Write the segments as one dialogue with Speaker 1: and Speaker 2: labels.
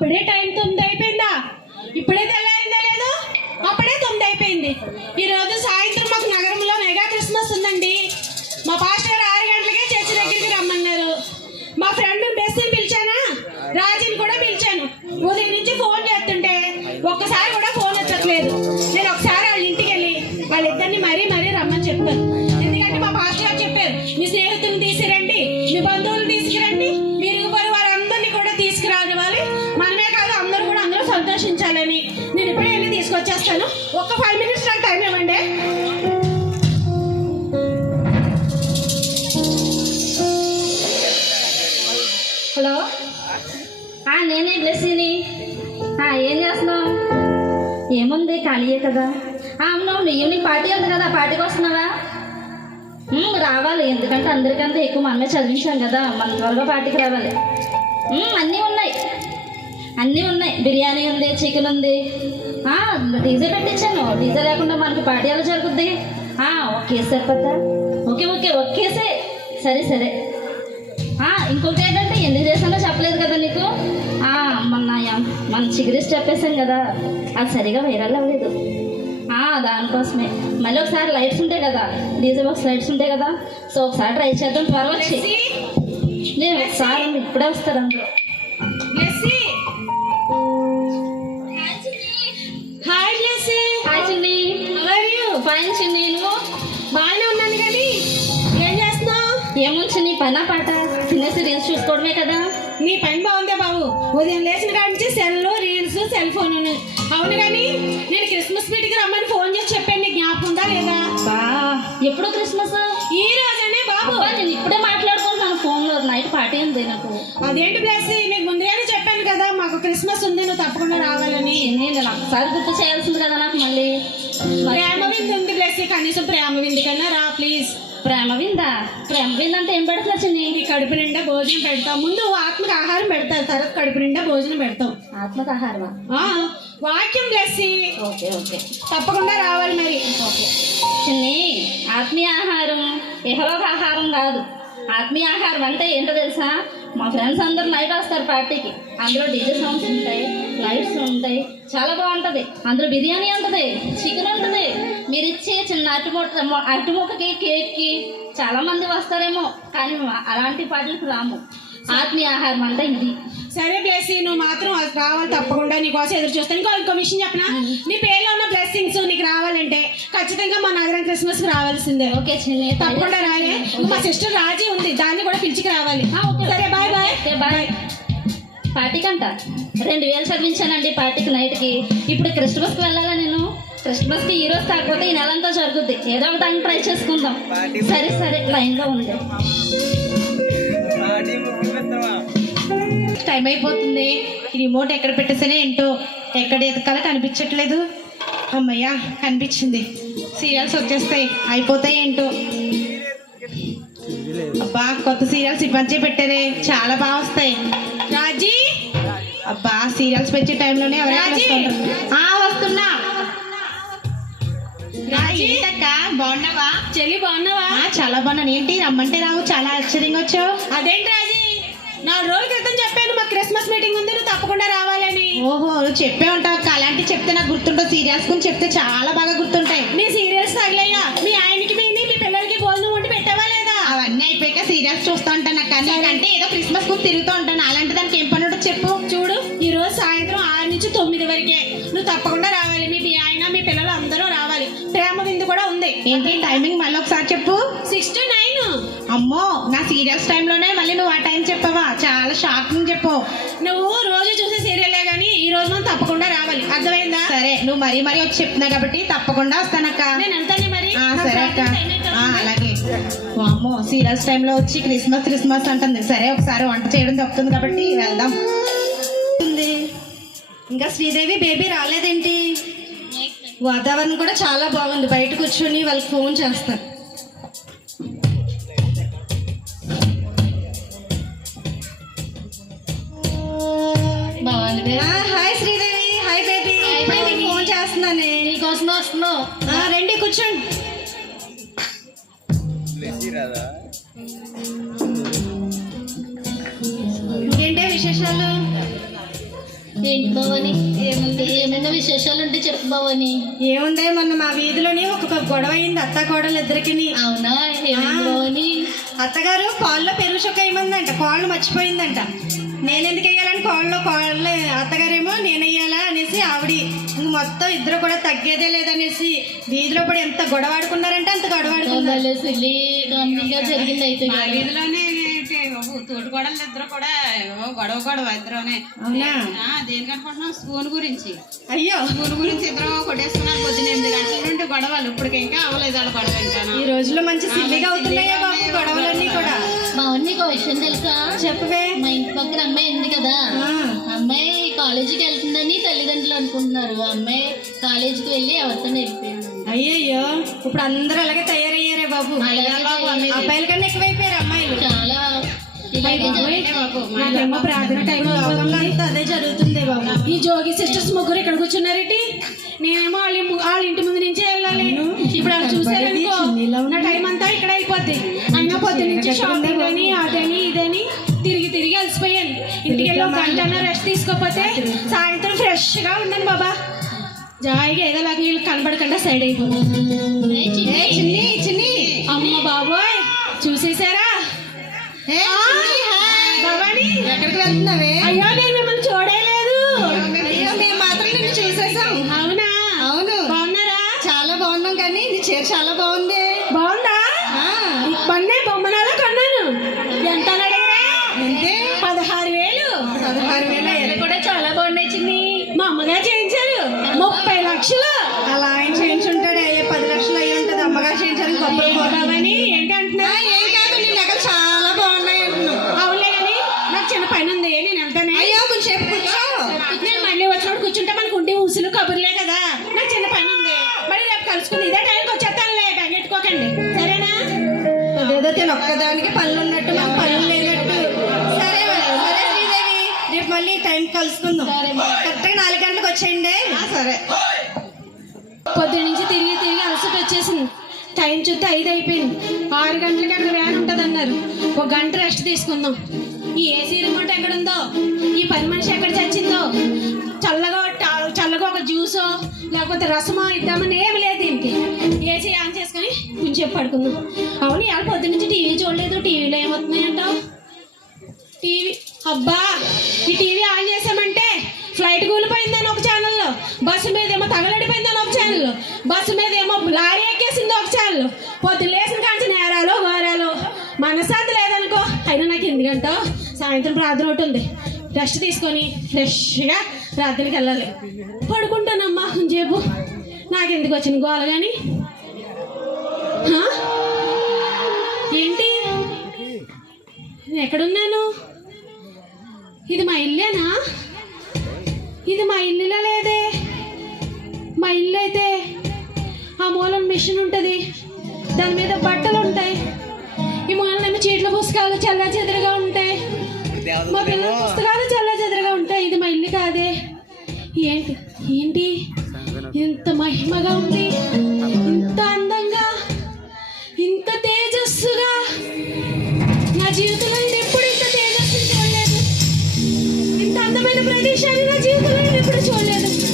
Speaker 1: అప్పుడే టైం తొమ్మిది అయిపోయిందా ఇప్పుడే తెల్లారిందా లేదు? అప్పుడే తొమ్మిది అయిపోయింది ఈరోజు సాయంత్రం మాకు నగరంలో మెగా క్రిస్మస్ ఉందండి. మా పాస్టర్ ఆరు గంటలకే చర్చి దగ్గరికి రమ్మన్నారు. మా ఫ్రెండ్ బెస్ని పిలిచానా? రాజీని కూడా పిలిచాను. ఉదయం నుంచి ఫోన్ చేస్తుంటే ఒక్కసారి కూడా ఫోన్ ఎత్తట్లేదు.
Speaker 2: ఏం చేస్తున్నావు? ఏముంది ఖాళీయే కదా. అవునవును ఈవినింగ్ పార్టీ ఉంది కదా పార్టీకి వస్తున్నావా? రావాలి ఎందుకంటే అందరికంటే ఎక్కువ మనమే చదివించాం కదా మన త్వరగా పార్టీకి రావాలి. అన్నీ ఉన్నాయి. అన్నీ ఉన్నాయి. బిర్యానీ ఉంది చికెన్ ఉంది. డీజే పెట్టించాను. డీజే లేకుండా మనకి పార్టీ ఎలా జరుగుద్ది? ఓకే సరిపోద్దా ఓకే ఓకే ఒకేసే. సరే సరే. ఇంకొకటి ఏంటంటే ఎందుకు చేసానో చెప్పలేదు కదా నీకు? ఆ, మొన్న మన చిగురిస్ చెప్పేసాం కదా. అది సరిగా వైరల్ అవ్వలేదు. ఆ, దానికోసమే. మళ్ళీ ఒకసారి లైట్స్ ఉంటాయి కదా. డీజే బాక్స్ లైట్స్ ఉంటాయి కదా. సో ఒకసారి ట్రై చేద్దాం వచ్చి. నేను ఒకసారి ఇప్పుడే వస్తారు అందరూ.
Speaker 1: Hi Blessy
Speaker 2: hi Chinni? Fine Chinni నువ్వు?
Speaker 1: బాగానే ఉన్నాను కానీ ఏం చేస్తున్నావు?
Speaker 2: ఏమో చిన్ని పనా పాట. తినేసి రీల్స్ చూసుకోవడమే కదా.
Speaker 1: నీ పని బాగుందే బాబు ఉదయం లేచిన కాడి నుంచి సెల్ రీల్స్ సెల్ ఫోన్ అవును కానీ నేను క్రిస్మస్ మీటింగ్ రమ్మని ఫోన్ చేసి చెప్పాను. నీకు జ్ఞాపకం ఉందా లేదా?
Speaker 2: ఎప్పుడు క్రిస్మస్?
Speaker 1: ఈ రోజనే బాబు.
Speaker 2: నేను ఇప్పుడే మాట్లాడుకుంటున్నాను ఫోన్లో నైట్ పార్టీ ఉంది నాకు.
Speaker 1: అదేంటి ప్లస్ మీకు ముందుగానే చెప్పాను కదా మాకు క్రిస్మస్ ఉంది నువ్వు తప్పకుండా రావాలని.
Speaker 2: నేను ఒకసారి గుర్తు చేయాల్సింది కదా నాకు మళ్ళీ.
Speaker 1: ప్రేమ విందు ఉంది ప్లస్ కనీసం ప్రేమ విందు కన్నా రా ప్లీజ్.
Speaker 2: ప్రేమ విందా? ప్రేమ వింద అంటే ఏం పెడుతున్నా చిన్ని?
Speaker 1: నీ కడుపు నిండా భోజనం పెడతాం. ముందు ఆత్మకి ఆహారం పెడతారు. తర్వాత కడుపు నిండా భోజనం పెడతాం.
Speaker 2: ఆత్మక ఆహారమా?
Speaker 1: వాక్యం ప్లస్
Speaker 2: ఓకే ఓకే.
Speaker 1: తప్పకుండా రావాలి మరి.
Speaker 2: ఓకే. చిన్ని ఆత్మీయ ఆహారం ఇహలోక ఆహారం కాదు. ఆత్మీయ ఆహారం అంటే ఏంటో తెలుసా? మా ఫ్రెండ్స్ అందరూ నైట్ వస్తారు పార్టీకి. అందులో డీజే సౌండ్స్ ఉంటాయి లైట్స్ ఉంటాయి. చాలా బాగుంటుంది. అందులో బిర్యానీ ఉంటుంది చికెన్ ఉంటుంది మీరు ఇచ్చే చిన్న అరటిమూట అరటిముక్కకి కేక్కి చాలా మంది వస్తారేమో కానీ అలాంటి పార్టీలకు రాము. ఆత్మీయ ఆహారం అంటే ఇది.
Speaker 1: సరే బ్లెస్సీ నువ్వు మాత్రం రావాలి తప్పకుండా. నీకోసం ఎదురు చూస్తాను ఇంకో ఇంకో విషయం చెప్పనా? నీ పేర్లో ఉన్న బ్లెస్సింగ్స్ నీకు రావాలంటే ఖచ్చితంగా మా నగరం క్రిస్మస్ రావాల్సిందే.
Speaker 2: ఓకే చిన్ని.
Speaker 1: తప్పకుండా రాలే మా సిస్టర్ రాజీ ఉంది. దాన్ని కూడా పిలిచికి రావాలి. సరే బాయ్ బాయ్
Speaker 2: బాయ్ పార్టీకి అంట. రెండు వేలు చదివించానండి పార్టీకి నైట్కి. ఇప్పుడు క్రిస్మస్కి వెళ్ళాలా నేను? క్రిస్మస్కి ఈ రోజు కాకపోతే ఈ నెలంతా జరుగుద్ది. ఏదో ఒక దాన్ని ట్రై చేసుకుందాం. సరే సరే లైన్లో ఉంది.
Speaker 1: టైం అయిపోతుంది. ఈ రిమోట్ ఎక్కడ పెట్టేసానే ఏంటో ఎక్కడ ఎతకాలో కనిపించట్లేదు. అమ్మయ్యా కనిపించింది. సీరియల్స్ వచ్చేస్తాయి. అయిపోతాయి ఏంటో. అబ్బా కొత్త సీరియల్స్ ఈ మధ్య పెట్టారే. చాలా బాగా వస్తాయి. రాజీ! అబ్బా సీరియల్స్ పెట్టే టైంలోనే ఎవరైనా వస్తుంటారు. ఆ వస్తున్నా. బాగున్నావా? చెల్లి బాగున్నావా? చాలా బాగున్నాను. ఏంటి రమ్మంటే రావు చాలా ఆశ్చర్యంగా వచ్చావు. అదేంటి రాజీ? నాలుగు రోజుల క్రితం చెప్పాను మా క్రిస్మస్ మీటింగ్ ఉంది నువ్వు తప్పకుండా రావాలని. ఓహో చెప్పే ఉంటావు అక్క. అలాంటి చెప్తే నాకు గుర్తుంటావు సీరియల్స్ గురించి చెప్తే చాలా బాగా గుర్తుంటాయి. నీ సీరియల్స్ తగిలయ్యా మీ ఆయనకి మీ మీ పిల్లలకి భోజనం వండి పెట్టావా లేదా? అవన్నీ అయిపోయాక సీరియల్స్ చూస్తూ ఉంటాను అక్క. అంటే ఏదో క్రిస్మస్ గురించి తిరుగుతూ ఉంటాను ఏంటి టైమింగ్ మళ్ళీ ఒకసారి చెప్పు. సిక్స్ టు నైన్ అమ్మో నా సీరియల్స్ టైంలోనే మళ్ళీ నువ్వు ఆ టైం చెప్పవా? చాలా షాకింగ్ చెప్పు. నువ్వు రోజు చూసే సీరియలే కానీ ఈ రోజు మనం తప్పకుండా రావాలి. అర్థమైందా? సరే నువ్వు మరీ మరీ వచ్చి చెప్తున్నావు కాబట్టి తప్పకుండా వస్తానక్క. నేను అంతానే మరి. సరే అక్క. ఆ, అలాగే. అమ్మో సీరియల్స్ టైంలో వచ్చి క్రిస్మస్ క్రిస్మస్ అంటుంది. సరే ఒకసారి వంట చేయడం తప్పుతుంది కాబట్టి వెళ్దాం.
Speaker 3: ఉంది. ఇంకా శ్రీదేవి బేబీ రాలేదేంటి? వాతావరణం కూడా చాలా బాగుంది. బయట కూర్చొని వాళ్ళకి ఫోన్ ఆ, హాయ్ శ్రీదేవి. Hi baby. ఇప్పుడే నీకు ఫోన్ చేస్తున్నానే.
Speaker 2: నీకోసం వస్తున్నావు
Speaker 3: రండి కూర్చోండి. ఇంకేంటే విశేషాలు?
Speaker 4: ఏంటి బావని? ఏముంది? ఏమైనా విశేషాలు ఉంటే చెప్పు బావని
Speaker 5: ఏముంది? మొన్న మా వీధిలోని ఒక గొడవ అయింది అత్త కోడలు ఇద్దరికి.
Speaker 4: అవునా? ఏమైంది
Speaker 5: అత్తగారు పాల్లో పెరుగు చుక్క వేయమందంట. కోళ్ళు మర్చిపోయిందంట. నేను ఎందుకు వేయాలని కోళ్ళు కోళ్ళు అత్తగారేమో నేను వేయాలా అనేసి ఆవిడ మొత్తం ఇద్దరు కూడా తగ్గేదే లేదనేసి వీధిలో కూడా ఎంత గొడవ ఆడుకున్నారంటే అంత గొడవ ఆడుకున్నారు.
Speaker 4: భలే సిల్లి కామెడీగా జరిగింది అయితే
Speaker 1: మా
Speaker 4: కదా.
Speaker 1: వీధిలోనే తోటి కోడలు ఇద్దరు కూడా ఏవో గొడవ గొడవ ఇద్దరునే. దేనికి అనుకుంటున్నాం స్పూన్ గురించి.
Speaker 5: అయ్యో.
Speaker 1: స్పూన్ గురించి ఇద్దరు కొట్టేస్తున్నారు పొద్దున ఎనిమిది గంటల నుండి గొడవలు. ఇప్పటికి ఇంకా అవ్వలేదు వాళ్ళ గొడవ ఇంకా.
Speaker 5: ఈ రోజుల్లో మంచి సిల్లిగా అవుతున్నాయా బాబు గొడవలన్నీ కూడా.
Speaker 4: నీకు ఒక విషయం తెలుసా?
Speaker 5: చెప్పవే
Speaker 4: మా ఇంటి పక్కన అమ్మాయి ఉంది కదా. అమ్మాయి కాలేజీకి వెళ్తుందని తల్లిదండ్రులు అనుకుంటున్నారు. ఆ అమ్మాయి కాలేజీకి వెళ్ళి ఎవరితో వెళ్ళిపోయింది
Speaker 5: అయ్యయ్యో. ఇప్పుడు అందరూ అలాగే తయారయ్యారే బాబు. అబ్బాయిల కన్నా ఎక్కువైపోయారు అమ్మాయిలు. అదే జరుగుతుంది బాబు
Speaker 1: ఈ జోగి సిస్టర్స్ ముగ్గురు ఇక్కడ కూర్చున్నారేంటి? నేనేమో వాళ్ళ వాళ్ళ ఇంటి ముందు నుంచే వెళ్ళాలి. ఇప్పుడు వాళ్ళు చూసారనుకో నా టైం అంతా ఇక్కడ అయిపోద్ది. అయినా పొద్దు నుంచి షాపింగ్ అని అదని ఇదని తిరిగి తిరిగి అలసిపోయాను. ఇంటికి వెళ్ళి ఒక గంట రెస్ట్ తీసుకోకపోతే సాయంత్రం ఫ్రెష్గా ఉన్నాను బాబా. జాయిగా ఏదో లాగా వీళ్ళు కనబడకుండా సైడ్
Speaker 4: చిన్ని,
Speaker 5: చిన్ని? చిన్ని?
Speaker 1: అమ్మ బాబోయ్! చూసేసారా?
Speaker 5: ఎక్కడికి వెళ్తున్నావే?
Speaker 1: అయ్యో నేను మిమ్మల్ని చూడలేదు.
Speaker 5: అయ్యో మేము మాత్రం నిన్ను చూసేసాం.
Speaker 1: అవునా?
Speaker 5: అవును.
Speaker 1: బాగున్నారా?
Speaker 5: చాలా బాగున్నాం కానీ నీ చీర చాలా బాగుంది.
Speaker 1: బాగుందా?
Speaker 5: ఆ,
Speaker 1: మొన్నే బొమ్మనాలో కొన్నాను. ఎంత? పదహారు వేలు.
Speaker 5: పదహారు వేల.
Speaker 4: కూడా చాలా బాగున్నాయి
Speaker 1: మా అమ్మగారు చేయించారు. ముప్పై లక్షలు.
Speaker 5: ఒక్కదానికి పనులు ఉన్నట్టు మాకు పనులు లేనట్టు. సరే మరి, సరే శ్రీదేవి రేపు మళ్ళీ టైం కలుసుకుందాం. కరెక్ట్గా నాలుగు గంటలకు వచ్చేయండి. సరే.
Speaker 1: పొద్దున్న నుంచి తిరిగి తిరిగి అలసట వచ్చేసింది. టైం చూస్తే ఐదు అయిపోయింది. ఆరు గంటలకి అక్కడ వ్యాన్ ఉంటుంది అన్నారు ఒక గంట రెస్ట్ తీసుకుందాం. ఈ ఏసీ రిమోట్ ఎక్కడుందో? ఈ పని మనిషి ఎక్కడ చచ్చిందో? చల్లగా చల్లగా ఒక జ్యూసో లేకపోతే రసమా ఇద్దామని ఏమి లేదు దీనికి. ఏ ఆన్ చేసుకొని కొంచెం పడుకుందాం. అవును ఇవాళ పొద్దు నుంచి టీవీ చూడలేదు టీవీలో ఏమవుతున్నాయంటావు టీవీ అబ్బా ఈ టీవీ ఆన్ చేసామంటే ఫ్లైట్ కూలిపోయిందని ఒక ఛానల్లో బస్సు మీద ఏమో తగలడిపోయిందని ఒక ఛానల్లో బస్సు మీద ఏమో లారీ ఎక్కేసింది ఒక ఛానల్ పొద్దున్న లేసిన కాంచి నేరాలు ఘోరాలు. మనశ్శాంతి లేదనుకో అయినా నాకు ఎందుకంటో సాయంత్రం ప్రార్థన ఒకటి ఉంది. రెస్ట్ తీసుకొని ఫ్రెష్గా ప్రార్థనకి వెళ్ళాలి. పడుకుంటానమ్మా కొంచెంసేపు నాకు ఎందుకు వచ్చిన గోల కానీ ఏంటి? నేను ఎక్కడున్నాను? ఇది మా ఇల్లేనా? ఇది మా ఇల్లులా లేదే? మా ఇల్లు అయితే ఆ మూలం మిషన్ ఉంటుంది. దాని మీద బట్టలు ఉంటాయి. ఈ మూలనేమో చీట్ల పుస్తకాలు చల్ల చెదరగా ఉంటాయి. మా పిల్లల పుస్తకాలు చల్ల చెదరగా ఉంటాయి. ఇది మా ఇల్లు కాదు. ఏంటి ఏంటి ఇంత మహిమగా ఉంది ఇంత అందంగా ఇంత తేజస్సుగా. నా జీవితంలో నేను ఎప్పుడు ఇంత తేజస్సుని చూడలేదు. ఇంత అందమైన ప్రదేశాన్ని నా జీవితంలో నేను ఎప్పుడు చూడలేదు.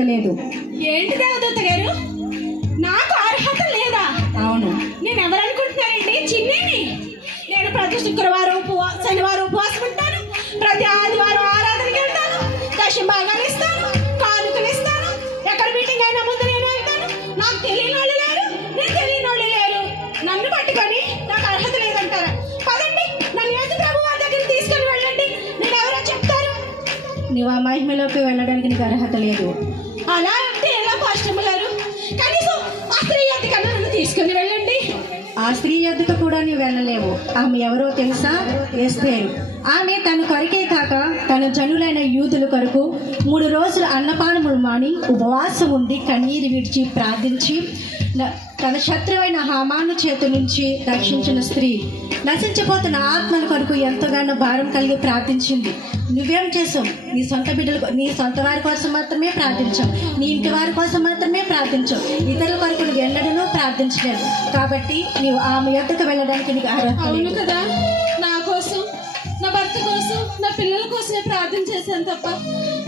Speaker 3: లేదు
Speaker 1: ఏంటి దేవదూత గారు? నాకు అర్హత లేదా?
Speaker 3: అవును.
Speaker 1: నేను ఎవరు అనుకుంటున్నానండి చిన్నిని. నేను ప్రతి శుక్రవారం శనివారం ఉపవాసం ఉంటాను. ప్రతి ఆదివారం ఆరాధనకి వెళ్తాను. దశం భాగాలు ఇస్తాను. కానుకలు ఇస్తాను. ఎక్కడ మీటింగ్ అయినా ముందు నేను వెళ్తాను. నాకు తెలియని వాళ్ళు లేరు. నేను తెలియని వాళ్ళు లేరు. నన్ను పట్టుకొని నాకు అర్హత లేదంటారా. పదండి. నన్ను యేసు ప్రభు వారి దగ్గరికి తీసుకొని వెళ్ళండి. నేను ఎవరో చెప్తారు.
Speaker 3: నువ్వు ఆ మహిమలోకి వెళ్ళడానికి నీకు అర్హత లేదు.
Speaker 1: స్త్రీ
Speaker 3: ఎద్దుకు కూడా నీవు వెళ్ళలేవు. ఆమె ఎవరో తెలుసా? ఎస్తేరు. ఆమె తన కొరకే కాక తన జనులైన యూదుల కొరకు మూడు రోజులు అన్నపానములు మాని ఉపవాసం ఉండి కన్నీరు విడిచి ప్రార్థించి తన శత్రువైన హామాను చేతి నుంచి రక్షించిన స్త్రీ. నశించిపోతున్న ఆత్మల కొరకు ఎంతగానో భారం కలిగి ప్రార్థించింది. నువ్వేం చేసావు? నీ సొంత బిడ్డల నీ సొంత వారి కోసం మాత్రమే ప్రార్థించావు. నీ ఇంటి వారి కోసం మాత్రమే ప్రార్థించావు. ఇతరుల కొరకు నువ్వు ఎన్నడూ ప్రార్థించలేదు. కాబట్టి నీవు ఆమె యొద్దకు వెళ్ళడానికి నీకు అర్హత
Speaker 1: అవును. కదా? నా కోసం నా భర్త కోసం నా పిల్లల కోసమే ప్రార్థన చేశాను తప్ప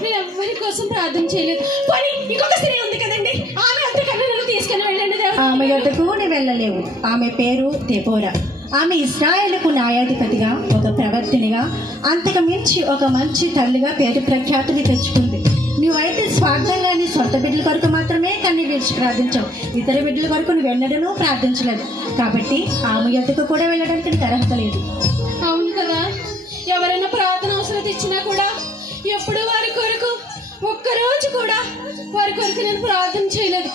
Speaker 1: నేను ఎవరి కోసం ప్రార్థన చేయలేదు పోనీ ఇంకొక స్త్రీ ఉంది కదండి. ఆమె అంతకన్నా నన్ను తీసుకుని వెళ్ళండి
Speaker 3: ఆమె నీవు వెళ్ళలేవు. ఆమె పేరు దెబోరా ఆమె ఇస్రాయేలుకు న్యాయాధిపతిగా ఒక ప్రవర్తినిగా అంతకు మించి ఒక మంచి తల్లిగా పేరు ప్రఖ్యాతులు తెచ్చుకుంది. నువ్వైతే స్వార్థంగా నీ సొంత బిడ్డల కొరకు మాత్రమే కన్నీ విడిచి ప్రార్థించావు. ఇతర బిడ్డల కొరకు నువ్వు ఎన్నడూ ప్రార్థించలేదు. కాబట్టి ఆమె ఎద్దకు కూడా వెళ్ళడానికి నీకు అర్హత లేదు.
Speaker 1: అవును కదా? ఎవరైనా ప్రార్థన అవసరం ఇచ్చినా కూడా ఎప్పుడు వారి కొరకు ఒక్కరోజు కూడా వారి కొరకు నేను ప్రార్థన చేయలేదు.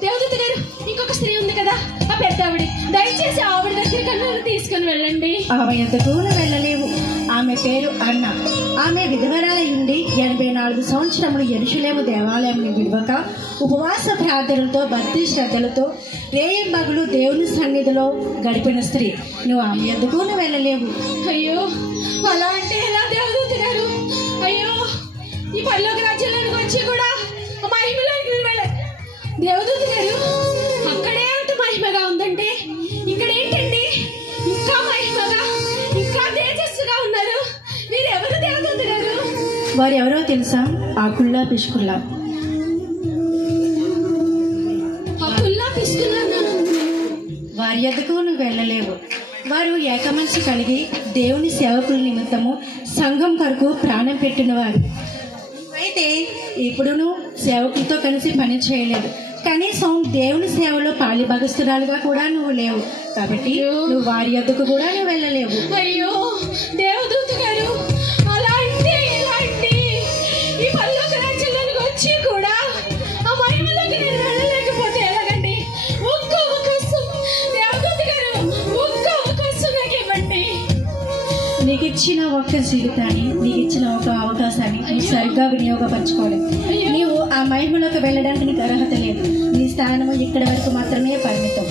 Speaker 1: దేవదూత గారు ఇంకొక స్త్రీ ఉంది కదా ఆ పెద్ద ఆవిడ తీసుకుని వెళ్ళండి.
Speaker 3: ఆమె యొద్దకు నువ్వు వెళ్ళలేవు. ఆమె పేరు అన్న. ఆమె విధవరాలై ఉండి ఎనభై నాలుగు సంవత్సరములు ఎరుషులేము దేవాలయం విడవక ఉపవాస ప్రార్థనలతో భక్తి శ్రద్ధలతో రేయం మగులు దేవుని సన్నిధిలో గడిపిన స్త్రీ. నువ్వు ఆమె యొద్దకు నువ్వు వెళ్ళలేవు?
Speaker 1: అయ్యో అలా అంటే ఎలా గారు? అయ్యో ఈ పరలోక రాజ్యంలోనికి వచ్చి కూడా మహిమలోకి నేను వెళ్ళ దేవదూత గారు?
Speaker 3: వారు ఎవరో తెలుసా? ఆకుల్లా పిష్కుల్లా. వారి యొద్దకు నువ్వు వెళ్ళలేవు. వారు ఏకమనసు కలిగి దేవుని సేవకుల నిమిత్తము సంఘం కొరకు ప్రాణం పెట్టిన వారు అయితే ఇప్పుడును సేవకులతో కలిసి పని చేయలేదు. కనీసం దేవుని సేవలో పాలిభగస్తురాలుగా కూడా నువ్వు లేవు. కాబట్టి నువ్వు వారి యొద్దకు కూడా నువ్వు వెళ్ళలేవు.
Speaker 1: అయ్యో. దేవదూత
Speaker 3: ఇచ్చిన ఒక్క జీవితాన్ని నీకు ఇచ్చిన ఒక అవకాశాన్ని నువ్వు సరిగ్గా వినియోగపరచుకోవాలి. నీవు ఆ మహిమలోకి వెళ్ళడానికి నీకు అర్హత లేదు. నీ స్థానము ఇక్కడ వరకు మాత్రమే పరిమితం.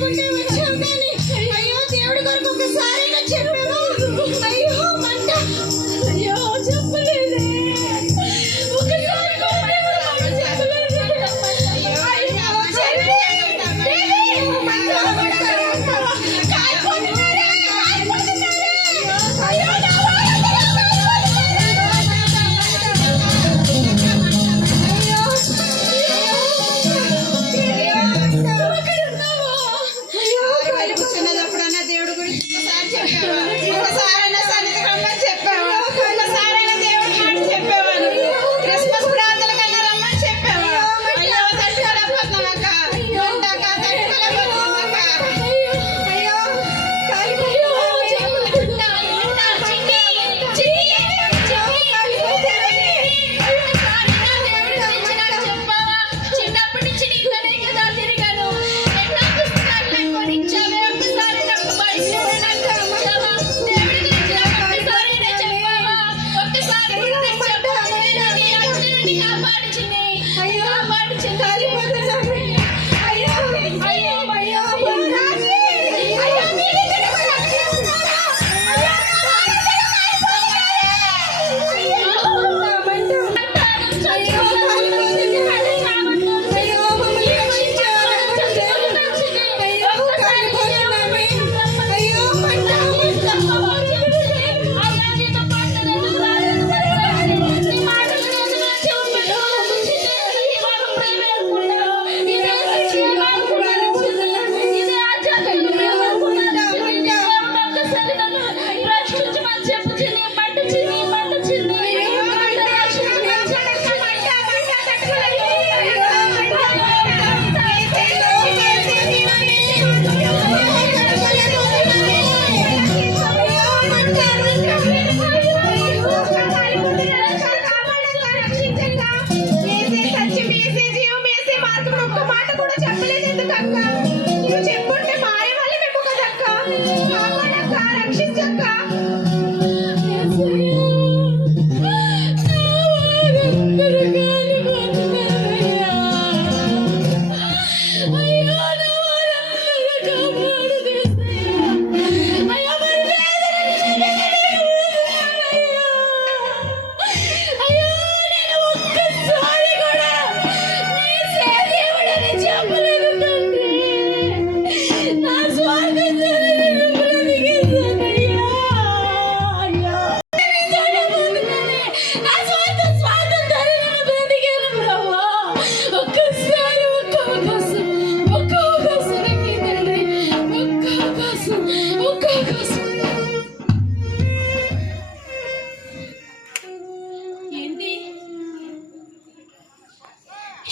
Speaker 1: Pupunta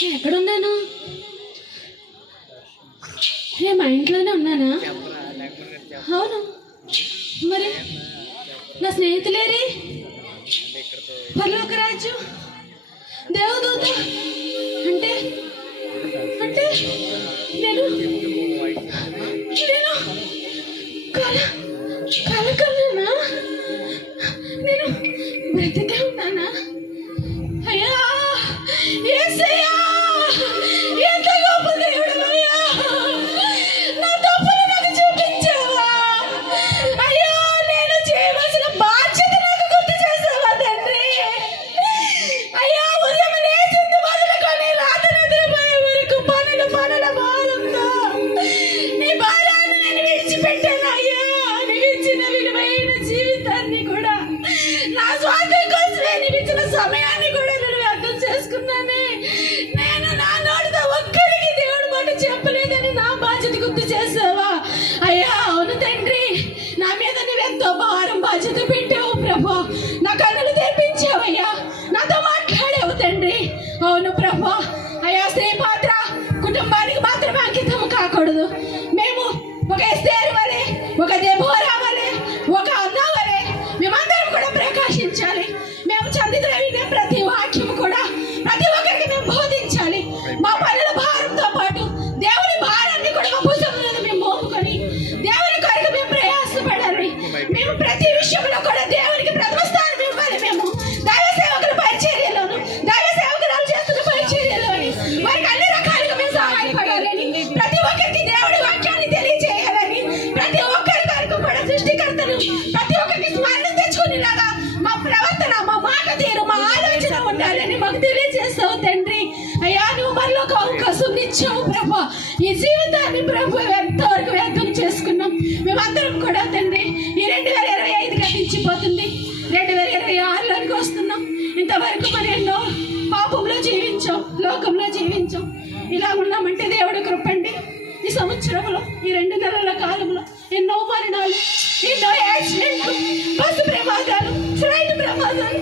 Speaker 1: ఎక్కడున్నాను? నేను మా ఇంట్లోనే ఉన్నానా? అవును. మరి నా స్నేహితులేరి? పరలోక రాజు? దేవదూత? అంటే అంటే నేను నేను ఇలా ఉన్నామంటే దేవుడు కృపండి. ఈ సంవత్సరంలో ఈ రెండు నెలల కాలంలో ఎన్నో మరణాలు ఎన్నో యాక్సిడెంట్లు బస్సు ప్రమాదాలు ఫ్లైట్ ప్రమాదాలు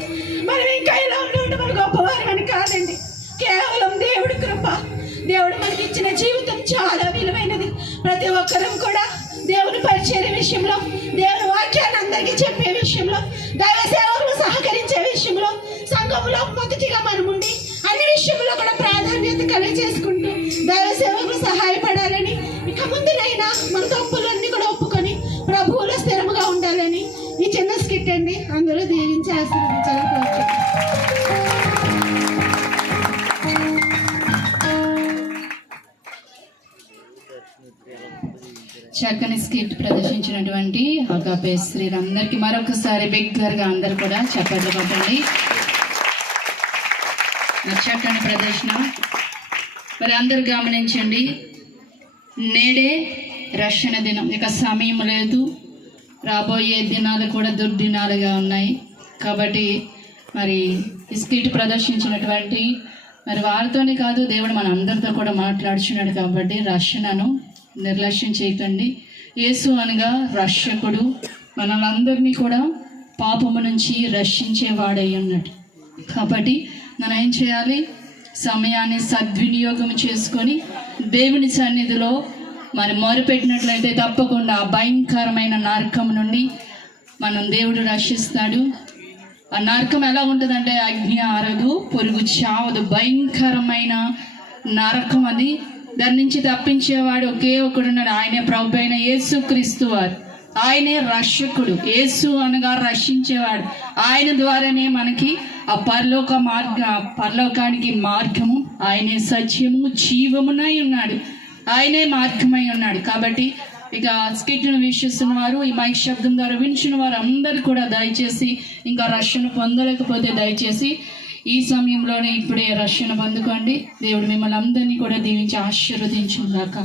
Speaker 6: చక్కని స్కిట్ ప్రదర్శించినటువంటి అగాపే శ్రీలందరికీ మరొకసారి బిగ్గరగా అందరు కూడా చప్పట్లు కొట్టండి. చక్కని ప్రదర్శన. మరి అందరు గమనించండి నేడే రక్షణ దినం. ఇక సమయం లేదు. రాబోయే దినాలు కూడా దుర్దినాలుగా ఉన్నాయి. కాబట్టి మరి స్కిట్ ప్రదర్శించినటువంటి మరి వారితోనే కాదు దేవుడు మన అందరితో కూడా మాట్లాడుచున్నాడు కాబట్టి రక్షణను నిర్లక్ష్యం చేయకండి. యేసు అనగా రక్షకుడు. మనలందరినీ కూడా పాపము నుంచి రక్షించేవాడై ఉన్నాడు కాబట్టి మనం ఏం చేయాలి? సమయాన్ని సద్వినియోగం చేసుకొని దేవుని సన్నిధిలో మరి మొరుపెట్టినట్లయితే తప్పకుండా ఆ భయంకరమైన నరకం నుండి మనం దేవుడు రక్షిస్తాడు. ఆ నరకం ఎలా ఉంటుందంటే అగ్ని ఆరదు పొరుగు చావదు. భయంకరమైన నరకం అది. దాని నుంచి తప్పించేవాడు ఒకే ఒకడున్నాడు. ఆయనే ప్రభు అయిన యేసు క్రీస్తు వారు. ఆయనే రక్షకుడు. యేసు అనగా రక్షించేవాడు. ఆయన ద్వారానే మనకి ఆ పరలోక మార్గ పరలోకానికి మార్గము ఆయనే సత్యము జీవమునై ఉన్నాడు. ఆయనే మార్గమై ఉన్నాడు. కాబట్టి ఇక స్కిట్ను వీక్షిస్తున్న వారు ఈ మైక్ శబ్దం ద్వారా వినిచిన వారు అందరు కూడా దయచేసి ఇంకా రక్షణ పొందలేకపోతే దయచేసి ఈ సమయంలోనే ఇప్పుడే రక్షణ పొందుకోండి. దేవుడు మిమ్మల్ని అందరినీ కూడా దీవించి ఆశీర్వదించుగాక